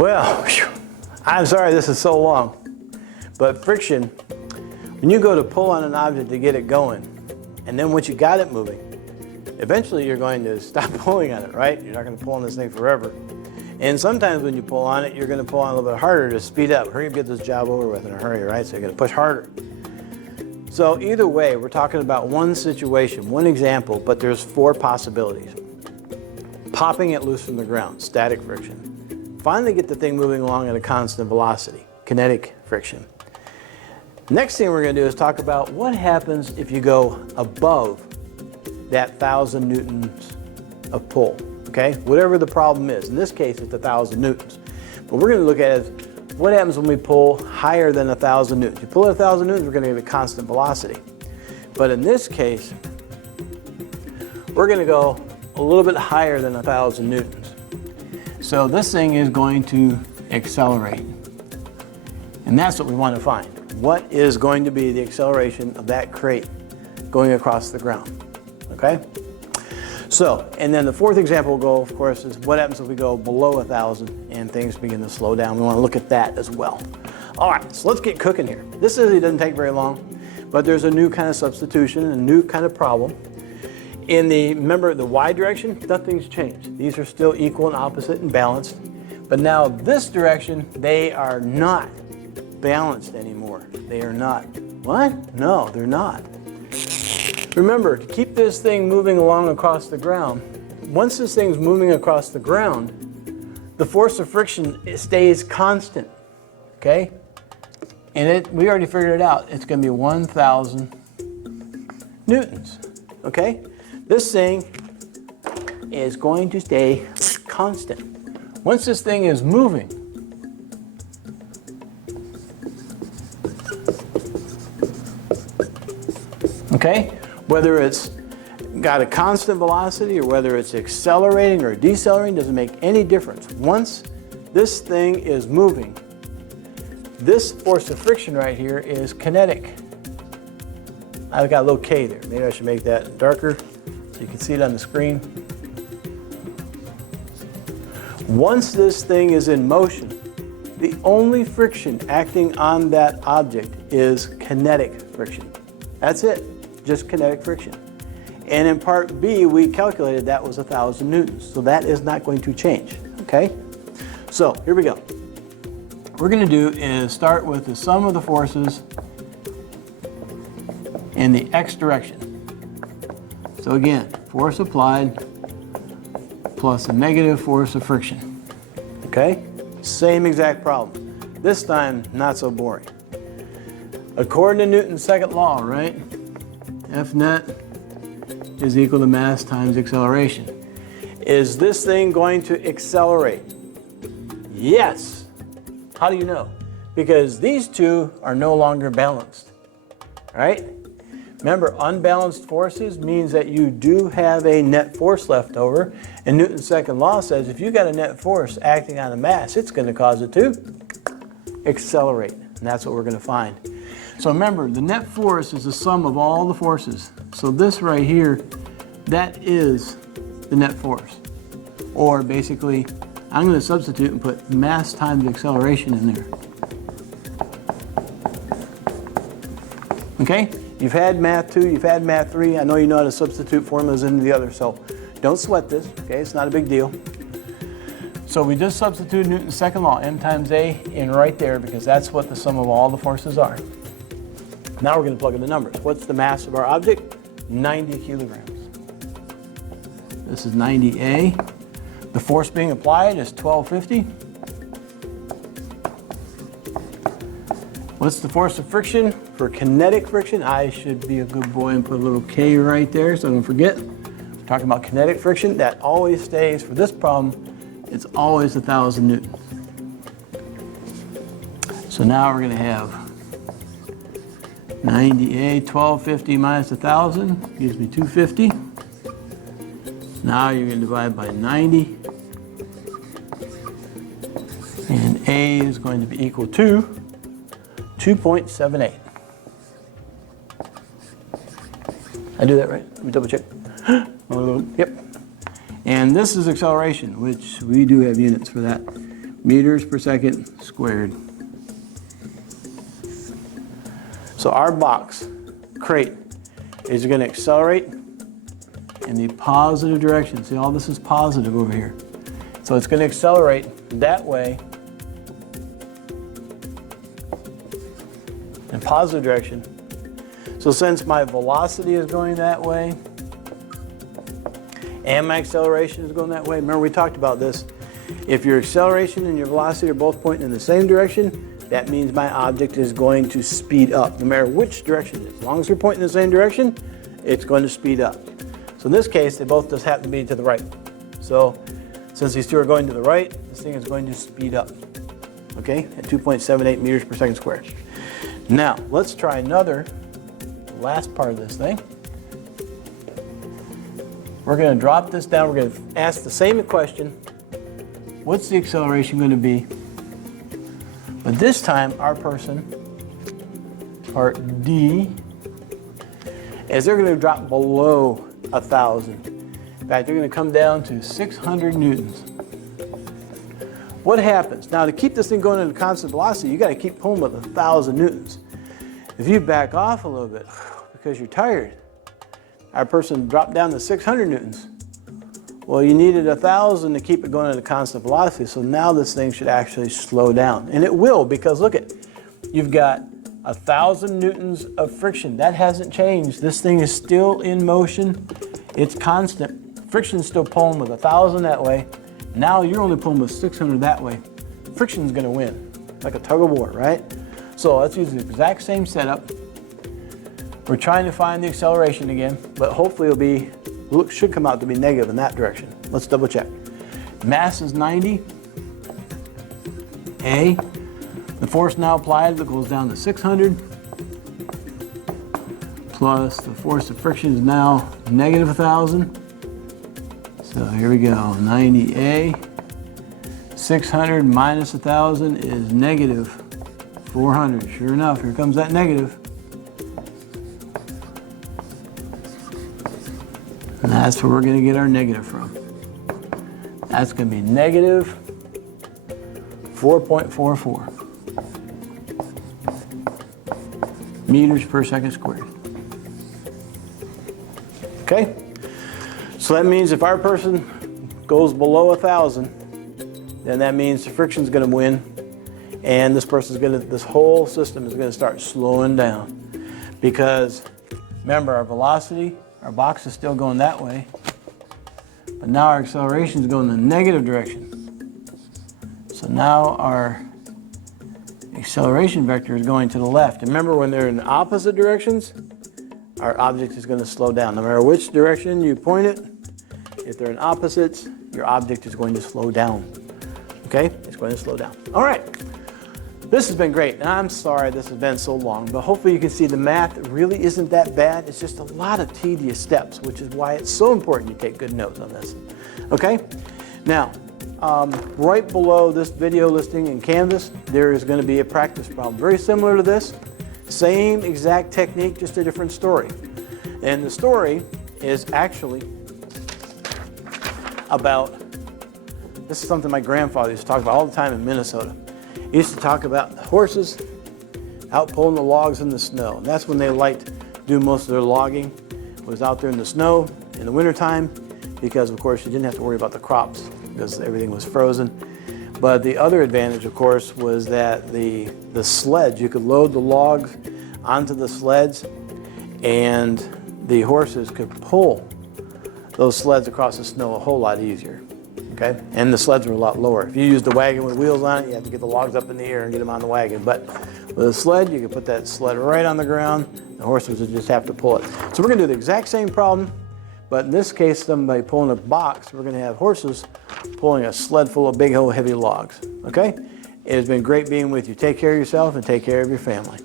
Well, I'm sorry this is so long, but friction, when you go to pull on an object to get it going, and then once you got it moving, eventually you're going to stop pulling on it, right? You're not going to pull on this thing forever. And sometimes when you pull on it, you're going to pull on a little bit harder to speed up. Hurry up, get this job over with in a hurry, right? So you're going to push harder. So either way, we're talking about one situation, one example, but there's 4 possibilities. Popping it loose from the ground, static friction. Finally get the thing moving along at a constant velocity, kinetic friction. Next thing we're going to do is talk about what happens if you go above that 1,000 newtons of pull, okay? Whatever the problem is. In this case, it's 1,000 newtons. But we're going to look at is what happens when we pull higher than 1,000 newtons. You pull at 1,000 newtons, we're going to get a constant velocity. But in this case, we're going to go a little bit higher than 1,000 newtons. So this thing is going to accelerate. And that's what we want to find. What is going to be the acceleration of that crate going across the ground? Okay? So, and then the 4th example we'll go, of course, is what happens if we go below 1,000 and things begin to slow down. We want to look at that as well. All right, so let's get cooking here. This doesn't take very long, but there's a new kind of substitution, a new kind of problem. In the, remember the Y direction, nothing's changed. These are still equal and opposite and balanced. But now this direction, they are not balanced anymore. They are not. What? No, they're not. Remember, to keep this thing moving along across the ground, once this thing's moving across the ground, the force of friction stays constant, okay? And we already figured it out. It's going to be 1,000 newtons, okay? This thing is going to stay constant. Once this thing is moving, okay, whether it's got a constant velocity or whether it's accelerating or decelerating, doesn't make any difference. Once this thing is moving, this force of friction right here is kinetic. I've got a little K there. Maybe I should make that darker so you can see it on the screen. Once this thing is in motion, the only friction acting on that object is kinetic friction. That's it, just kinetic friction. And in part B, we calculated that was 1,000 newtons. So that is not going to change, okay? So here we go. What we're going to do is start with the sum of the forces in the x direction. So again, force applied plus a negative force of friction. Okay? Same exact problem. This time, not so boring. According to Newton's second law, right? F net is equal to mass times acceleration. Is this thing going to accelerate? Yes. How do you know? Because these two are no longer balanced, right? Remember, unbalanced forces means that you do have a net force left over. And Newton's second law says if you got a net force acting on a mass, it's going to cause it to accelerate. And that's what we're going to find. So remember, the net force is the sum of all the forces. So this right here, that is the net force. Or basically, I'm going to substitute and put mass times acceleration in there. Okay? You've had math 2, you've had math 3. I know you know how to substitute formulas into the other, so don't sweat this, okay? It's not a big deal. So we just substitute Newton's second law, m times a, in right there because that's what the sum of all the forces are. Now we're going to plug in the numbers. What's the mass of our object? 90 kilograms. This is 90A. The force being applied is 1250. What's the force of friction? For kinetic friction, I should be a good boy and put a little K right there so I don't forget. We're talking about kinetic friction. That always stays, for this problem, it's always 1,000 newtons. So now we're going to have 90A, 1250 minus 1,000 gives me 250. Now you're going to divide by 90. And A is going to be equal to 2.78. I do that right? Let me double check. Yep. And this is acceleration, which we do have units for that. meters per second squared. So our box, crate, is going to accelerate in the positive direction. See, all this is positive over here. So it's going to accelerate that way in positive direction. So since my velocity is going that way and my acceleration is going that way, remember we talked about this. If your acceleration and your velocity are both pointing in the same direction, that means my object is going to speed up, no matter which direction it is. As long as you're pointing in the same direction, it's going to speed up. So in this case, they both just happen to be to the right. So since these two are going to the right, this thing is going to speed up, okay, at 2.78 meters per second squared. Now, let's try another, last part of this thing. We're going to drop this down. We're going to ask the same question. What's the acceleration going to be? But this time, our person, part D, is they're going to drop below 1,000. In fact, they're going to come down to 600 newtons. What happens? Now, to keep this thing going at a constant velocity, you got to keep pulling with 1,000 newtons. If you back off a little bit because you're tired, our person dropped down to 600 newtons. Well, you needed 1,000 to keep it going at a constant velocity, so now this thing should actually slow down. And it will, because look at, you've got 1,000 newtons of friction. That hasn't changed. This thing is still in motion. It's constant. Friction's still pulling with 1,000 that way. Now you're only pulling with 600 that way. Friction's gonna win, like a tug of war, right? So let's use the exact same setup. We're trying to find the acceleration again, but hopefully it'll be, should come out to be negative in that direction. Let's double check. Mass is 90. A. The force now applied goes down to 600. Plus the force of friction is now negative 1,000. So here we go, 90A. 600 minus 1,000 is negative 400. Sure enough, here comes that negative. And that's where we're going to get our negative from. That's going to be negative 4.44 meters per second squared. Okay? So that means if our person goes below 1,000, then that means the friction's going to win, and this whole system is going to start slowing down. Because remember, our velocity, our box is still going that way, but now our acceleration is going in the negative direction. So now our acceleration vector is going to the left. And remember, when they're in opposite directions, our object is going to slow down. No matter which direction you point it, if they're in opposites, your object is going to slow down. Okay? It's going to slow down. All right. This has been great, and I'm sorry this has been so long, but hopefully you can see the math really isn't that bad. It's just a lot of tedious steps, which is why it's so important you take good notes on this. Okay? Now, right below this video listing in Canvas, there is going to be a practice problem. Very similar to this. Same exact technique, just a different story. And the story is actually about, this is something my grandfather used to talk about all the time in Minnesota. He used to talk about horses out pulling the logs in the snow. And that's when they liked to do most of their logging, was out there in the snow in the wintertime, because of course you didn't have to worry about the crops because everything was frozen. But the other advantage, of course, was that the sleds, you could load the logs onto the sleds, and the horses could pull those sleds across the snow a whole lot easier. Okay? And the sleds are a lot lower. If you used the wagon with wheels on it, you have to get the logs up in the air and get them on the wagon. But with a sled, you can put that sled right on the ground. The horses would just have to pull it. So we're going to do the exact same problem, but in this case, somebody pulling a box, we're going to have horses pulling a sled full of big old heavy logs. Okay? It has been great being with you. Take care of yourself and take care of your family.